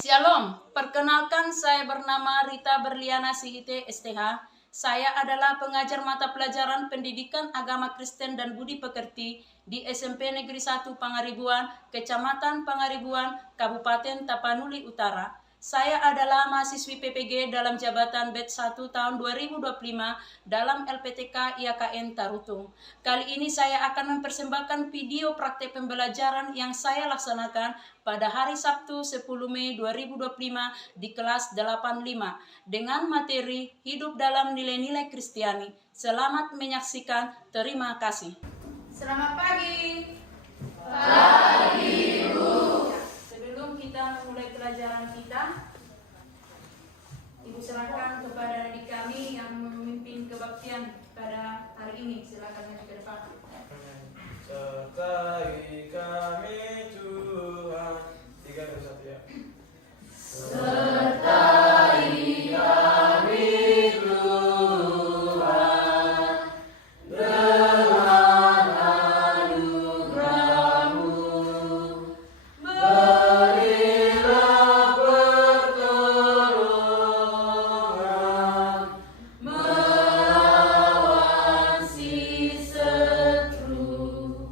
Shalom, perkenalkan saya bernama Rita Berliana SIT STH. Saya adalah pengajar mata pelajaran Pendidikan Agama Kristen dan Budi Pekerti di SMP Negeri 1 Pangaribuan, Kecamatan Pangaribuan, Kabupaten Tapanuli Utara. Saya adalah mahasiswi PPG dalam jabatan BED 1 tahun 2025 dalam LPTK IAKN Tarutung. Kali ini saya akan mempersembahkan video praktek pembelajaran yang saya laksanakan pada hari Sabtu 10 Mei 2025 di kelas 85 dengan materi hidup dalam nilai-nilai Kristiani. Selamat menyaksikan, terima kasih. Selamat pagi. Pagi, Bu. Sebelum kita memulai pelajaran kita, Ibu serahkan kepada adik kami yang memimpin kebaktian pada hari ini. Silakan maju ke depan. Sertai kami Tuhan. 3, 2, 1 ya. Sertai kami Tuhan dengan anugerah-Mu, berilah pertolongan melawan si setru.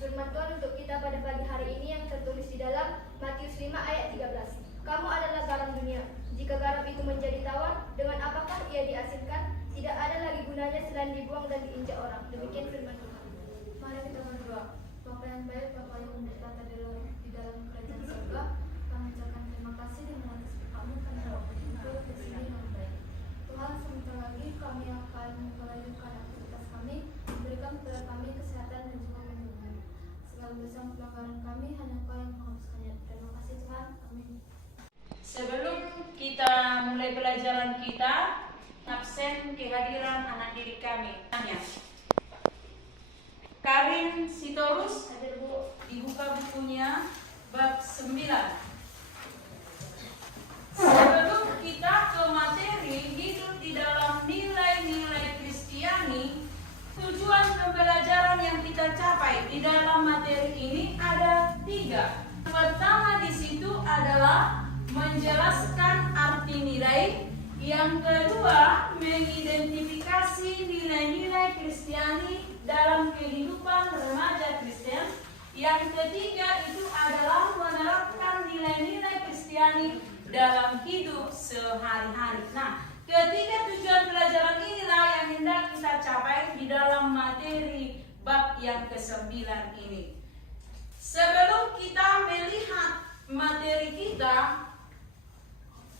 Firman Tuhan untuk kita pada pagi hari ini yang tertulis di dalam Matius 5 ayat 13. Kamu adalah garam dunia. Jika garam itu menjadi tawar, dengan apakah ia diasinkan? Tidak ada lagi gunanya selain dibuang dan diinjak orang. Demikian firman Tuhan. Mari kita berdoa. Bapa yang baik, Bapa yang berkata di dalam kerajaan surga, kami ucapkan terima kasih dengan atas berkat-Mu karena dapat kumpul di sini dengan baik. Tuhan, sebentar lagi kami akan melanjutkan aktivitas kami. Berikan kepada kami kesehatan dan juga kemuliaan. Segala dosa pelanggaran kami hanya Kau yang menghapuskannya. Terima kasih Tuhan. Amin. Sebelum kita mulai pelajaran kita, absen kehadiran anak didik kami. Tanya. Karin Sitorus, Hadir Bu. dibuka bukunya bab 9. Sebelum kita ke materi hidup di dalam nilai-nilai Kristiani, tujuan pembelajaran yang kita capai di dalam materi ini ada 3. Pertama di situ adalah menjelaskan arti nilai. Yang kedua, mengidentifikasi nilai-nilai Kristiani dalam kehidupan remaja Kristen. Yang ketiga itu adalah menerapkan nilai-nilai Kristiani dalam hidup sehari-hari. Nah, ketiga tujuan pelajaran inilah yang hendak kita capai di dalam materi bab yang ke-9 ini. Sebelum kita melihat materi kita,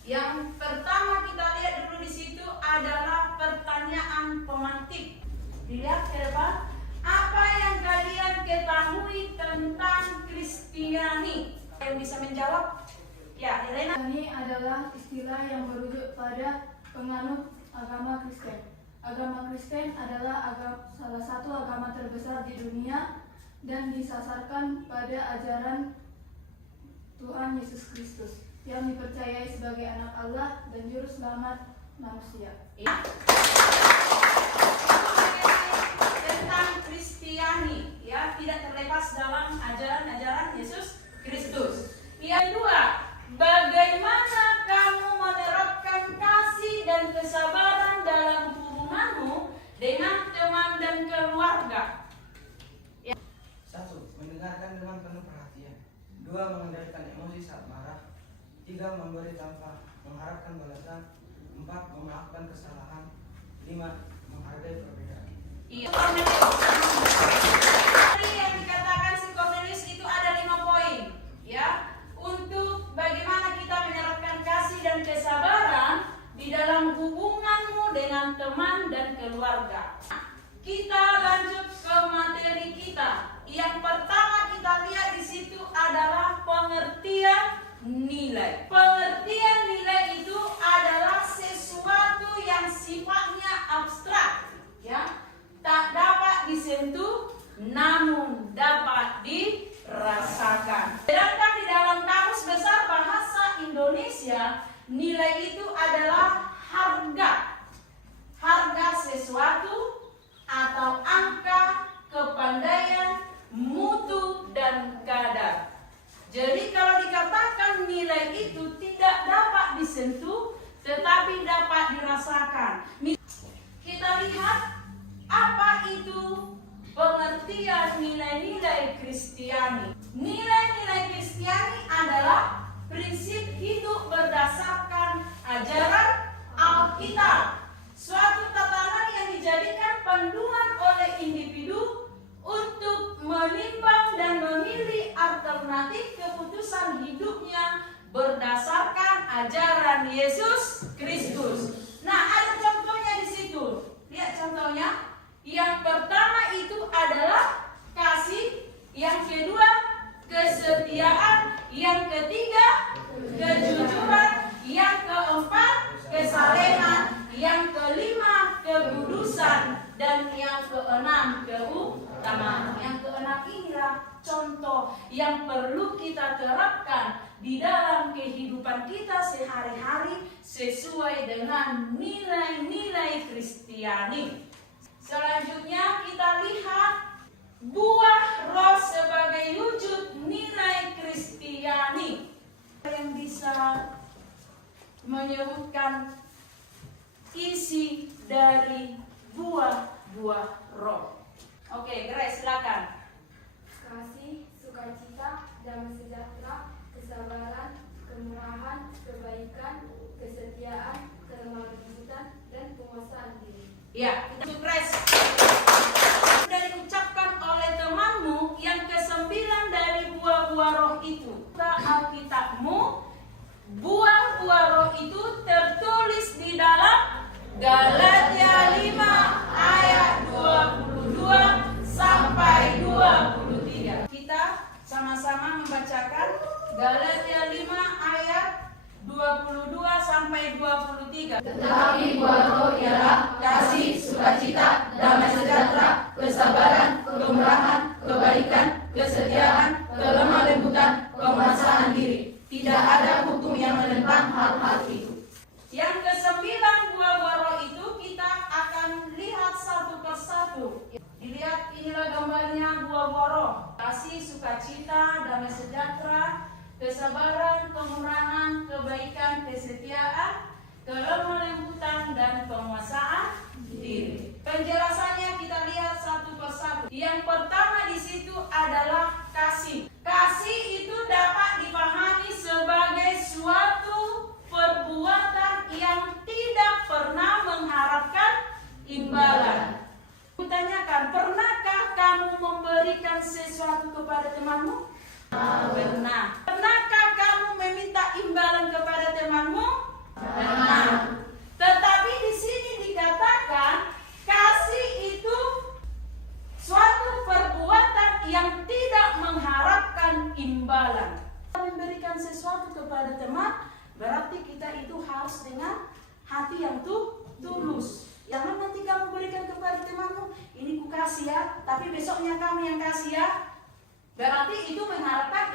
yang pertama kita lihat dulu di situ adalah pertanyaan pemantik. Dilihat ke depan. Apa yang kalian ketahui tentang Kristiani? Yang bisa menjawab? Ya, Elena. Kristiani adalah istilah yang merujuk pada penganut agama Kristen. Agama Kristen adalah salah satu agama terbesar di dunia dan disasarkan pada ajaran Tuhan Yesus Kristus yang dipercayai sebagai anak Allah dan juru selamat manusia. Ya. Tentang Kristiani, ya, tidak terlepas dalam ajaran-ajaran Yesus Kristus. Yang kedua, bagaimana kamu menerapkan kasih dan kesabaran dalam hubunganmu dengan teman dan keluarga? 1. Mendengarkan dengan penuh perhatian. 2. Mengendalikan emosi saat marah. 3. Memberi tanpa mengharapkan balasan. 4. Memaafkan kesalahan. 5. Menghargai perbedaan. Iya. Tadi yang dikatakan si Cornelius itu ada 5 poin, ya, untuk bagaimana kita menerapkan kasih dan kesabaran di dalam hubunganmu dengan teman dan keluarga. Kita lanjut ke materi kita. Yang pertama kita lihat di situ adalah pengertian nilai. Pengertian nilai itu adalah sesuatu yang sifatnya abstrak, ya, tak dapat disentuh, namun dapat dirasakan. Sedangkan di dalam Kamus Besar Bahasa Indonesia, nilai itu adalah harga. Harga sesuatu atau angka, kepandaian, mutu, dan kadar. Jadi kalau dikatakan nilai itu disentuh, tetapi dapat dirasakan. Kita lihat apa itu pengertian nilai-nilai Kristiani. Nilai-nilai Kristiani adalah prinsip hidup berdasarkan ajaran Alkitab. Suatu tatanan yang dijadikan panduan oleh individu untuk menimbang dan memilih alternatif keputusan hidupnya berdasarkan ajaran Yesus Kristus. Nah, ada contohnya di situ. Lihat contohnya. Yang pertama itu adalah kasih, yang kedua kesetiaan, yang ketiga kejujuran, yang keempat kesalehan, yang kelima kekudusan, dan yang keenam keutamaan. Yang keenam inilah contoh yang perlu kita terapkan di dalam kehidupan kita sehari-hari sesuai dengan nilai-nilai Kristiani. Selanjutnya kita lihat buah roh sebagai wujud nilai Kristiani yang bisa menyebutkan isi dari buah-buah roh. Oke, Grace, silakan. Kasih, sukacita, damai sejahtera, kesabaran, kemurahan, kebaikan, kesetiaan, kelemah lembutan, dan penguasaan diri. Ya, itu Grace. Sudah diucapkan oleh temanmu yang kesembilan dari buah-buah roh itu. Alkitabmu, buah-buah roh itu tertulis di dalam Galatia 5 ayat 22 sampai 23. Kita sama-sama membacakan Galatia 5 ayat 22 sampai 23. Tetapi buah roh ialah kasih, sukacita, damai sejahtera, kesabaran, kemurahan, kebaikan, kesetiaan, kelemah lembutan, penguasaan diri. Tidak ada hukum yang menentang hal-hal itu. Yang kesembilan buah-buah roh itu kita akan lihat satu persatu. Dilihat inilah gambarnya buah-buah roh. Kasih, sukacita, damai sejahtera, kesabaran, kemurahan, kebaikan, kesetiaan, kelemah lembutan, dan penguasaan diri. Penjelasannya kita lihat satu persatu. Yang pertama di situ adalah kasih. Kasih itu dapat dipahami sebagai suatu perbuatan yang tidak pernah mengharapkan imbalan. Kutanyakan, pernahkah kamu memberikan sesuatu kepada temanmu? Pernah. Pernahkah kamu meminta imbalan kepada temanmu? Pernah. Tetapi di sini dikatakan kasih itu suatu perbuatan yang tidak mengharapkan imbalan. Memberikan sesuatu kepada teman berarti kita itu harus dengan hati yang tulus. Jangan nanti kamu berikan kepada temanmu, ini ku kasih ya, tapi besoknya kamu yang kasih ya. Berarti itu mengharapkan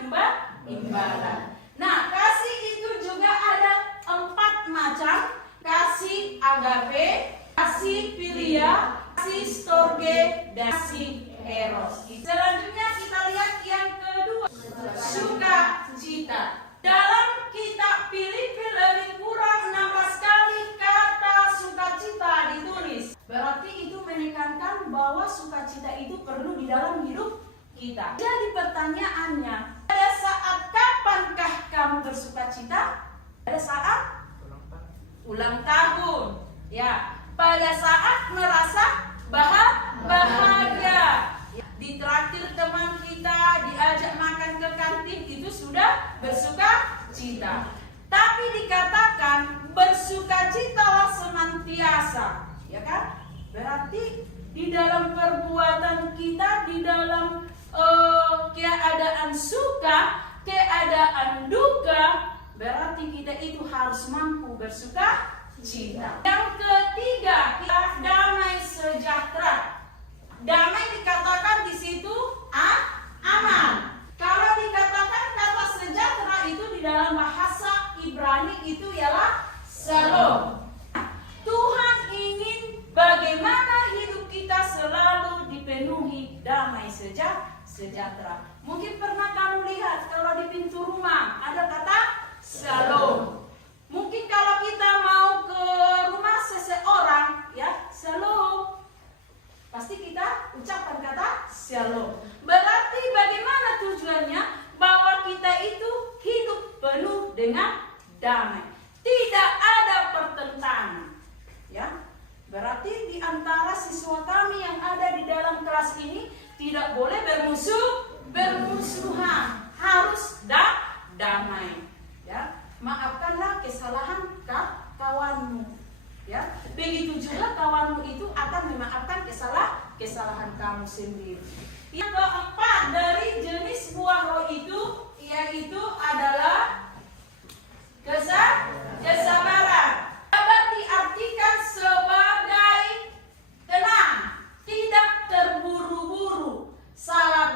imbalan. Nah, kasih itu juga ada 4 macam. Kasih agape, kasih philia, kasih storge, dan kasih eros. Selanjutnya kita lihat yang kedua, sukacita. Dalam kitab Filipi lebih kurang 16 kali kata sukacita ditulis. Berarti itu menekankan bahwa sukacita itu perlu di dalam hidup kita. Jadi pertanyaannya, pada saat kapankah kamu bersukacita? Pada saat ulang tahun, ya. Pada saat merasa bahagia, ditraktir teman kita, diajak makan ke kantin, itu sudah bersukacita. Tapi dikatakan bersukacitalah senantiasa, ya kan? Berarti di dalam perbuatan kita, di dalam keadaan suka, keadaan duka, berarti kita itu harus mampu bersukacita. Yang ketiga, kita damai sejahtera. Damai dikatakan di situ aman. Kalau dikatakan kata sejahtera itu di dalam bahasa Ibrani itu ialah shalom. Tuhan ingin bagaimana hidup kita selalu dipenuhi damai sejahtera. Mungkin pernah kamu lihat kalau di pintu rumah ada kata shalom. Mungkin dengan damai. Tidak ada pertentangan. Ya. Berarti di antara siswa kami yang ada di dalam kelas ini tidak boleh bermusuhan, harus damai. Ya, maafkanlah kesalahan kawanmu. Ya, begitu juga kawanmu itu akan memaafkan kesalahan kamu sendiri. Yang keempat dari jenis buah roh itu yaitu adalah kesabaran. Sabar diartikan sebagai tenang, tidak terburu-buru. Salah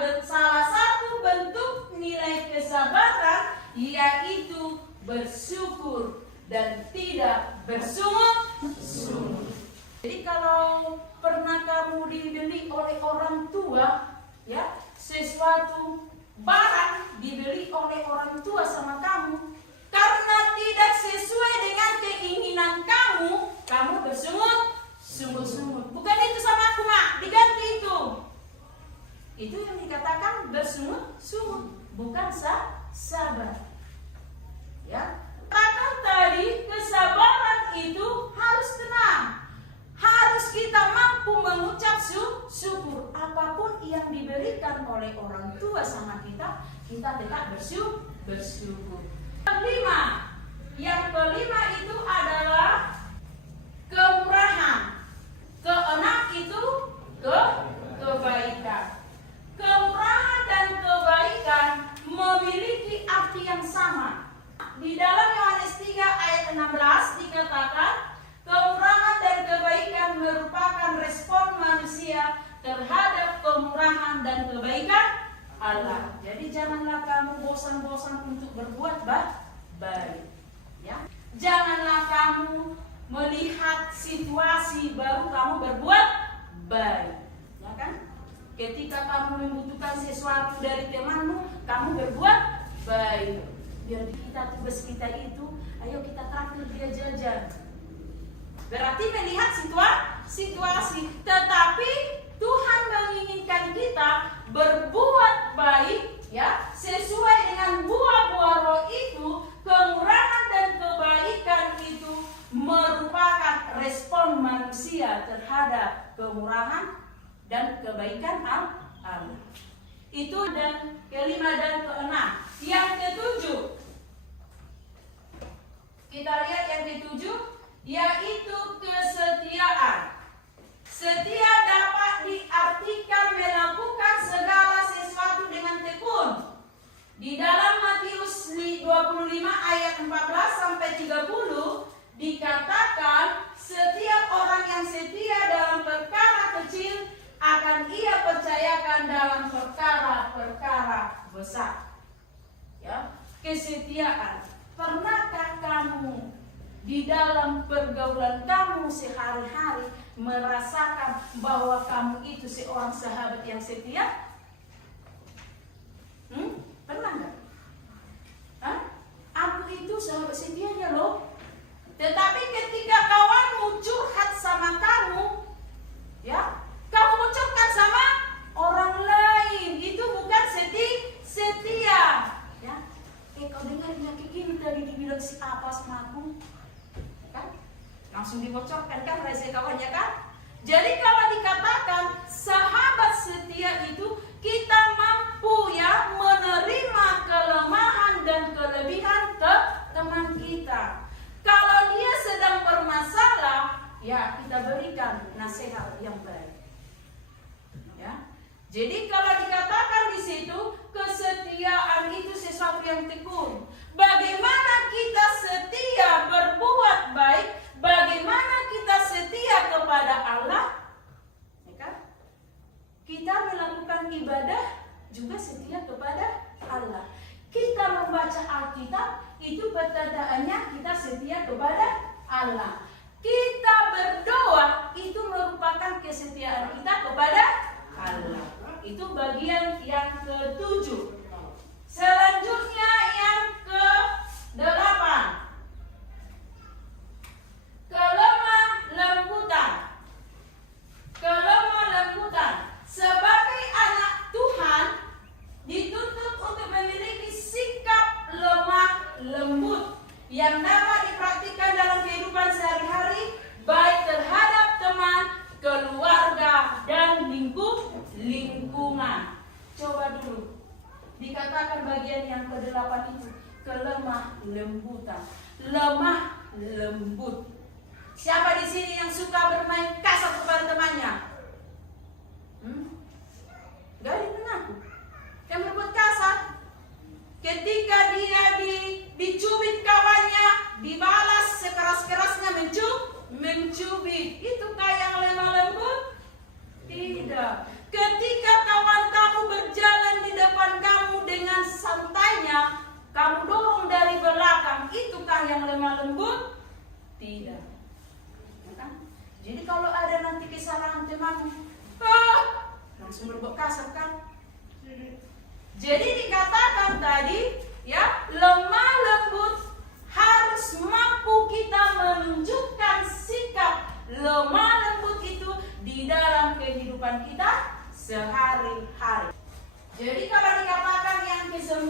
satu bentuk nilai kesabaran yaitu bersyukur dan tidak bersungut-sungut. Jadi kalau pernah kamu dibeli oleh orang tua, ya, sesuatu barang dibeli oleh orang tua sama kamu, karena tidak sesuai dengan keinginan kamu bersungut-sungut. Bukan itu sama aku, Mak, diganti itu. Itu yang dikatakan bersungut-sungut, bukan sabar. Ya. Katakan tadi kesabaran itu harus tenang. Harus kita mampu mengucap syukur. Apapun yang diberikan oleh orang tua sama kita tetap bersyukur. Yang kelima itu adalah kemurahan. Keenam itu kebaikan. Kemurahan dan kebaikan memiliki arti yang sama. Di dalam Yohanes 3 ayat 16 dikatakan kemurahan dan kebaikan merupakan respon manusia terhadap kemurahan dan kebaikan Allah. Jadi janganlah kamu bosan-bosan untuk berbuat baik. Ya. Janganlah kamu melihat situasi baru kamu berbuat baik. Ya kan? Ketika kamu membutuhkan sesuatu dari temanmu, kamu berbuat baik. Biar tugas kita itu, ayo kita traktir dia jajan. Berarti melihat situasi. Tetapi Tuhan menginginkan kita berbuat baik, ya, sesuai dengan buah-buah roh itu. Kemurahan dan kebaikan itu merupakan respon manusia terhadap kemurahan dan kebaikan Allah. Itu dan kelima dan keenam. Yang ketujuh, kita lihat yang ketujuh, yaitu kesetiaan. Setia dapat diartikan melakukan segala sesuatu dengan tekun. Di dalam Matius 25 ayat 14 sampai 30 dikatakan setiap orang yang setia dalam perkara kecil akan ia percayakan dalam perkara-perkara besar. Ya, kesetiaan. Pernahkah kamu di dalam pergaulan kamu sehari-hari merasakan bahwa kamu itu seorang sahabat yang setia? Pernah nggak? Aku itu sahabat setianya loh. Tetapi ketika kawanmu curhat sama kamu, ya, kamu ucapkan sama orang lain, itu bukan setia. Ya, kau dengar kayak gini tadi dibilang si apa sama aku, kan? Langsung dibocorkan kan rahasia kawannya kan? Jadi kalau dikatakan sahabat setia itu kita mampu ya menerima kelemahan dan kelebihan ke teman kita. Kalau dia sedang bermasalah, ya kita berikan nasihat yang baik. Ya. Jadi kalau dikatakan di situ kesetiaan itu sesuatu yang tekun. Bagaimana kita setia berbuat baik? Bagaimana kita setia kepada Allah? Ya kan? Kita melakukan ibadah juga setia kepada Allah. Kita membaca Alkitab itu pertandaannya kita setia kepada Allah. Kita berdoa itu merupakan kesetiaan kita kepada Allah. Itu bagian yang ketujuh. Selanjutnya yang ke-8. Kelemah lembutan. Kelemah lembutan. Sebagai anak Tuhan dituntut untuk memiliki sikap lemah lembut. yang dapat dipraktikkan dalam kehidupan sehari-hari, baik terhadap teman, keluarga, dan lingkungan. Coba dulu, dikatakan bagian yang ke-8 itu, kelemah lembutan. Lemah lembut. Siapa di sini yang suka bermain kasar kepada temannya? Gak ada mengaku. Yang berbuat kasar. Ketika dia dicubit kawannya, dibalas sekeras-kerasnya mencubit. Itukah yang lemah lembut? Tidak. Ketika kawan kamu berjalan di depan kamu dengan santainya, kamu dorong dari belakang, itukah yang lemah lembut? Tidak. Ya kan? Jadi kalau ada nanti kesalahan temanmu, langsung berbuat kasar kan? Jadi dikatakan tadi, ya, lemah lembut harus mampu kita menunjukkan sikap lemah lembut itu di dalam kehidupan kita sehari-hari. Jadi kalau dikatakan yang ke-9,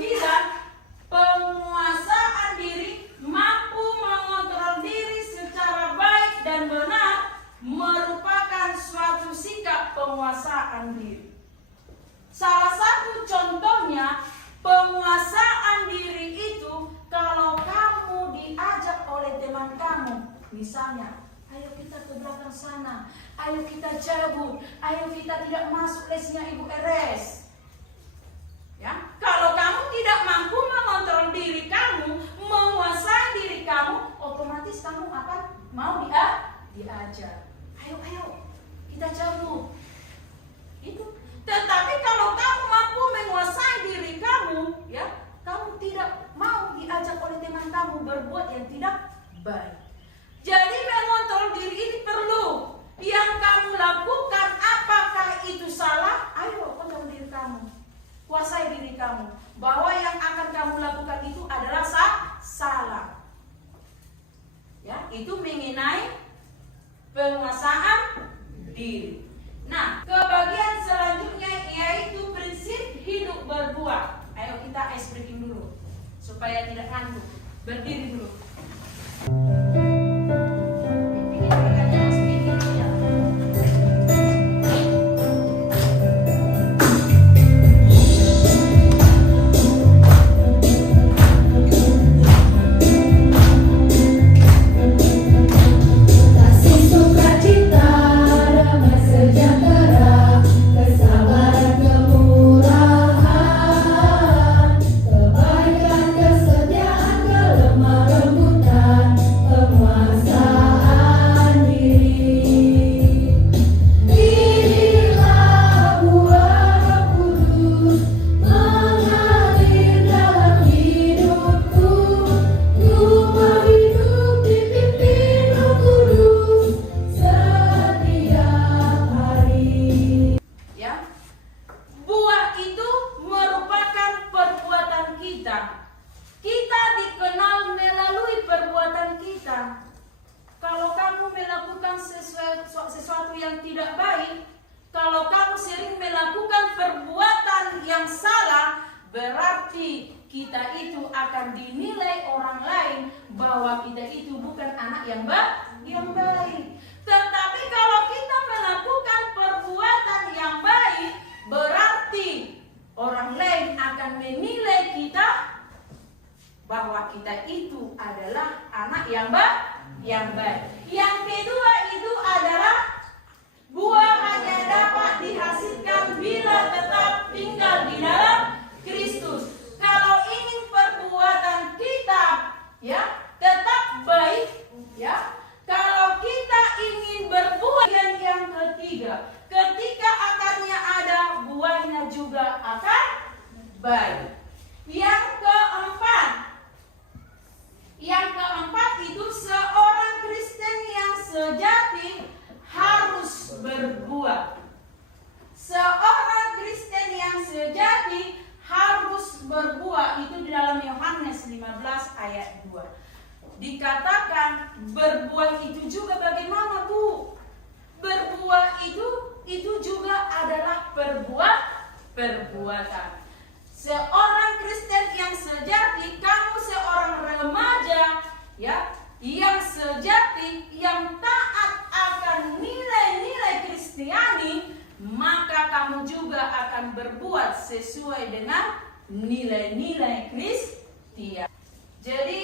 penguasaan diri, mampu mengontrol diri secara baik dan benar, merupakan suatu sikap penguasaan diri. Salah satu contohnya, penguasaan diri itu kalau kamu diajak oleh teman kamu, misalnya, ayo kita ke belakang sana, ayo kita cabut, ayo kita tidak masuk lesnya Ibu Eres. Ya, kalau kamu tidak mampu mengontrol diri kamu, menguasai diri kamu, otomatis kamu akan mau diajar. Ayo, kita cabut. Itu. Tetapi kalau kamu mampu menguasai diri kamu, ya, kamu tidak mau diajak oleh teman kamu berbuat yang tidak baik. Jadi mengontrol diri ini perlu. Yang kamu lakukan, apakah itu salah? Ayo kontrol diri kamu. Kuasai diri kamu. Bahwa yang akan kamu lakukan itu adalah salah. Ya, itu mengenai penguasaan diri. Nah, ke bagian selanjutnya yaitu prinsip hidup berbuah. Ayo kita ice breaking dulu supaya tidak ngantuk. Berdiri dulu. Sesuatu yang tidak baik, kalau kamu sering melakukan perbuatan yang salah, berarti kita itu akan dinilai orang lain bahwa kita itu bukan anak yang baik. Tetapi kalau kita melakukan perbuatan yang baik, berarti orang lain akan menilai kita bahwa kita itu adalah anak yang baik. Yang kedua itu adalah buah hanya dapat dihasilkan bila tetap tinggal di dalam Kristus. Kalau ingin perbuatan kita, ya, tetap baik, ya. Kalau kita ingin berbuah yang ketiga, ketika akarnya ada, buahnya juga akan baik. Yang keempat itu seorang Kristen yang sejati harus berbuah. Seorang Kristen yang sejati harus berbuah. Itu di dalam Yohanes 15 ayat 2. Dikatakan berbuah itu juga bagaimana, Bu? Berbuah itu juga adalah perbuatan. Seorang Kristen yang sejati, kamu seorang remaja sesuai dengan nilai-nilai Kristiani. Jadi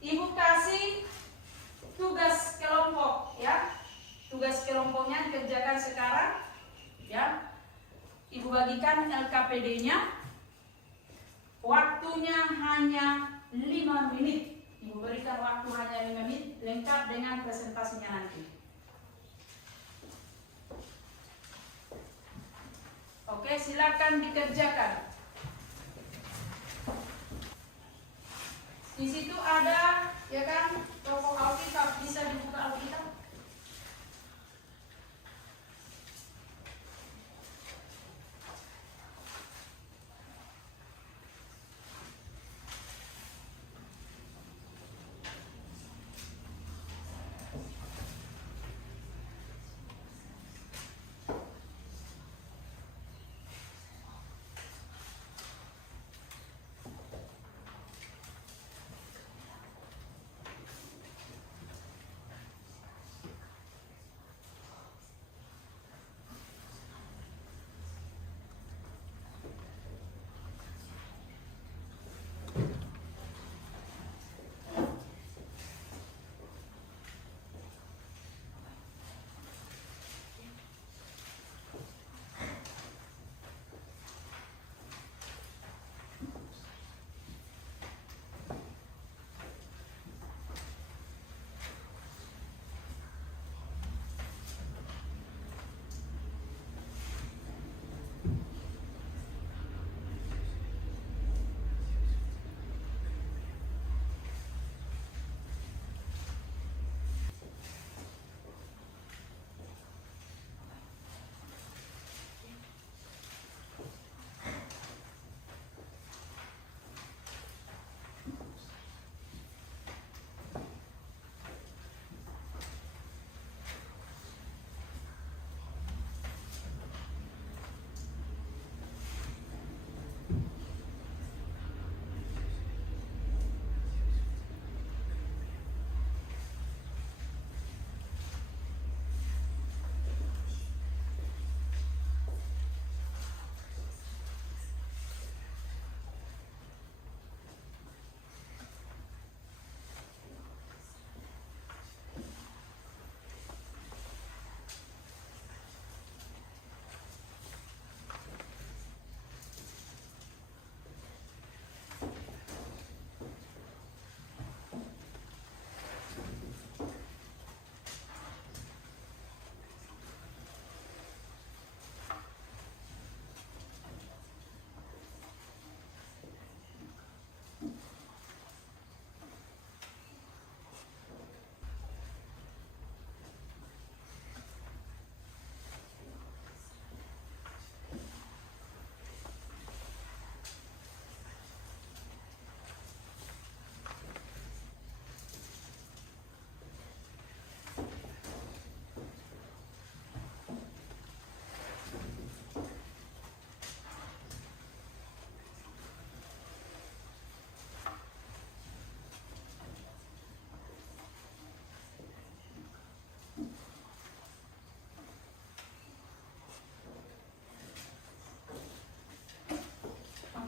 Ibu kasih tugas kelompok ya. Tugas kelompoknya dikerjakan sekarang ya. Ibu bagikan LKPD-nya. Waktunya hanya 5 menit. Ibu berikan waktu hanya 5 menit lengkap dengan presentasinya nanti. Oke, silakan dikerjakan. Di situ ada ya kan toko Alkitab, bisa dibuka Alkitab.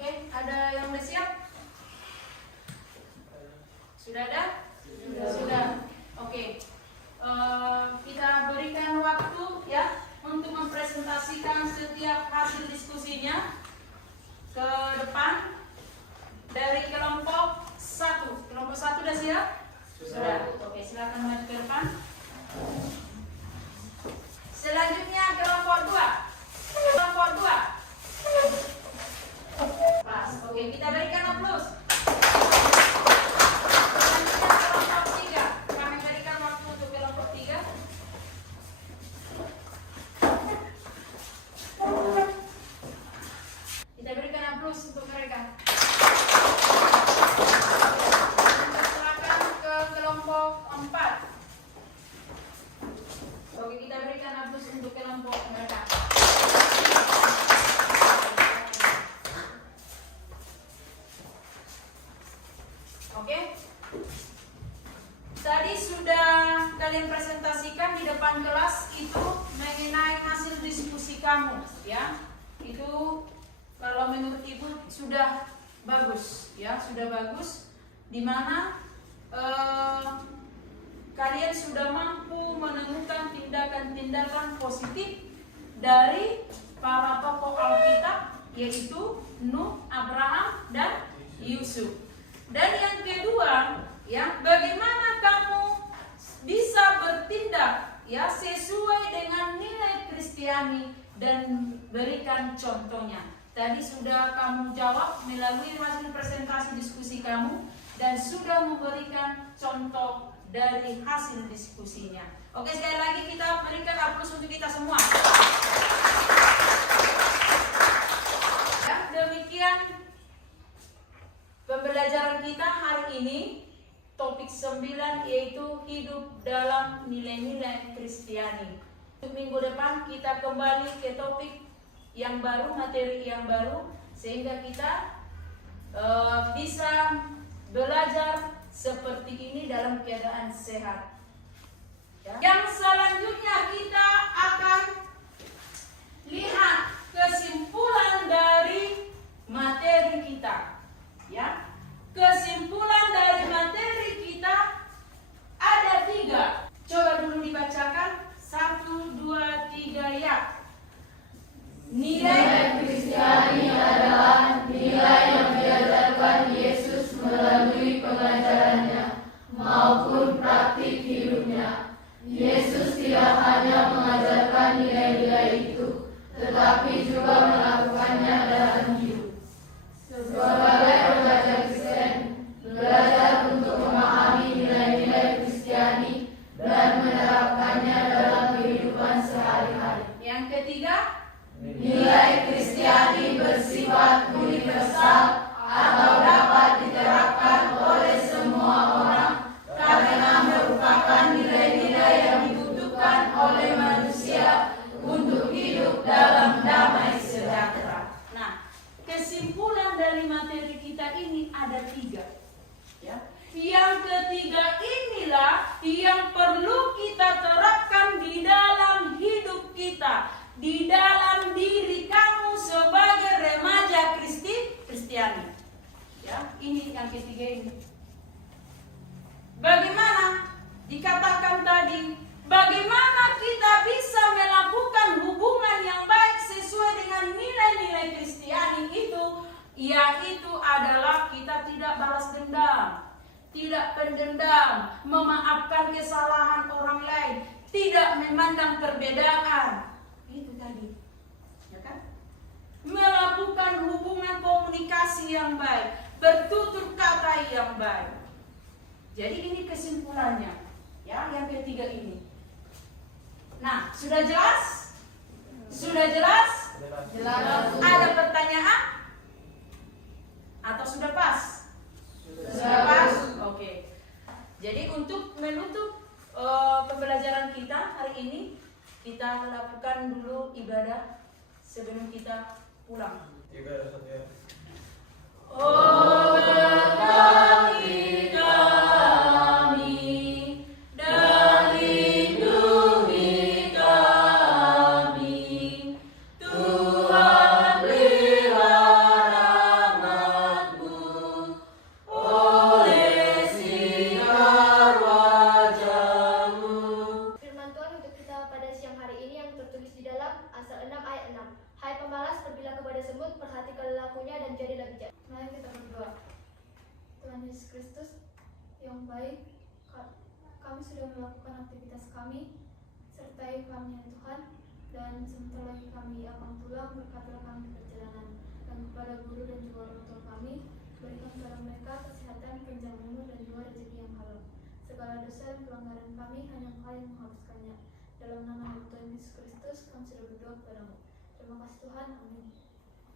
Oke, ada yang udah siap? Sudah ada? Sudah. Oke. Kita berikan waktu ya untuk mempresentasikan setiap hasil diskusinya ke depan dari kelompok 1. Kelompok 1 sudah siap? Sudah. Oke, silakan maju ke depan. Selanjutnya kelompok 2. Kelompok 2. Pas. Oke, kita berikan aplaus. Selanjutnya kelompok 3. Kami berikan waktu untuk kelompok 3. Kita berikan aplaus untuk mereka. Silakan ke kelompok 4. Oke, kita berikan aplaus untuk kelompok mereka. Oke. Tadi sudah kalian presentasikan di depan kelas itu mengenai hasil diskusi kamu, ya. itu kalau menurut Ibu sudah bagus ya, sudah bagus, dimana kalian sudah mampu menemukan tindakan-tindakan positif dari para tokoh Alkitab, yaitu Nuh, Abraham, dan Yusuf. Dan yang kedua, ya, bagaimana kamu bisa bertindak ya sesuai dengan nilai Kristiani dan berikan contohnya. Tadi sudah kamu jawab melalui hasil presentasi diskusi kamu dan sudah memberikan contoh dari hasil diskusinya. Oke, sekali lagi kita berikan aplaus untuk kita semua. Ya, demikian pembelajaran kita hari ini, topik 9 yaitu hidup dalam nilai-nilai Kristiani. Untuk minggu depan kita kembali ke topik yang baru, materi yang baru, sehingga kita bisa belajar seperti ini dalam keadaan sehat. Ya. Yang selanjutnya kita akan lihat kesimpulan dari materi kita. Ya, kesimpulan dari materi kita ada 3. Coba dulu dibacakan 1, 2, 3 ya. Nilai Kristiani adalah nilai yang diajarkan Yesus melalui pengajarannya maupun praktik hidupnya. Yesus tidak hanya mengajarkan nilai-nilai itu, tetapi juga melakukannya dalam hidup. Sebagai pelajar Kristen, belajar untuk memahami nilai-nilai Kristiani dan menerapkannya dalam kehidupan sehari-hari. Yang ketiga, nilai Kristiani bersifat universal atau dapat diterapkan oleh semua orang karena merupakan nilai-nilai yang dibutuhkan oleh manusia untuk hidup dalam damai sejahtera. nah, kesimpulan dari materi kita ini ada 3. Ya. Yang ketiga inilah yang perlu kita terapkan di dalam hidup kita, di dalam diri kamu sebagai remaja Kristiani. Ya, ini yang ketiga ini. Bagaimana dikatakan tadi, bagaimana kita bisa melakukan hubungan yang baik sesuai dengan nilai-nilai Kristiani itu, yaitu adalah kita tidak balas dendam, tidak pendendam, memaafkan kesalahan orang lain, tidak memandang perbedaan. Itu tadi, ya kan? Melakukan hubungan komunikasi yang baik, bertutur kata yang baik. Jadi ini kesimpulannya, ya, yang ketiga ini. Nah, sudah jelas? Sudah jelas? Jelas. Ada pertanyaan? Atau sudah pas? Sudah pas? Oke. Jadi untuk menutup pembelajaran kita hari ini, kita lakukan dulu ibadah sebelum kita pulang. Oh, berkati kami dan lindungi kami, Tuhan pelihara rahmat-Mu oleh sinar wajah-Mu. Firman Tuhan untuk kita pada siang hari ini yang tertulis di dalam Amsal 6 ayat 6. Hai pemalas, pergilah kepada semut, perhatikan lakunya dan jadilah bijak. Mari kita berdoa. Tuhan Yesus Kristus yang baik, kami sudah melakukan aktivitas kami, sertai kami ya Tuhan, dan sebentar lagi kami akan pulang, berkatilah kami di perjalanan, dan kepada guru dan juga orang tua kami, berikan kepada mereka kesehatan, panjang umur, dan juga rezeki yang halal. Segala dosa dan pelanggaran kami hanya Engkau yang menghapuskannya. Dalam nama Tuhan Yesus Kristus, kami sudah berdoa kepadamu. Terima kasih Tuhan, amin.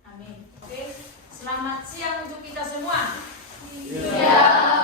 Amin. Oke, selamat siang untuk kita semua. Ya.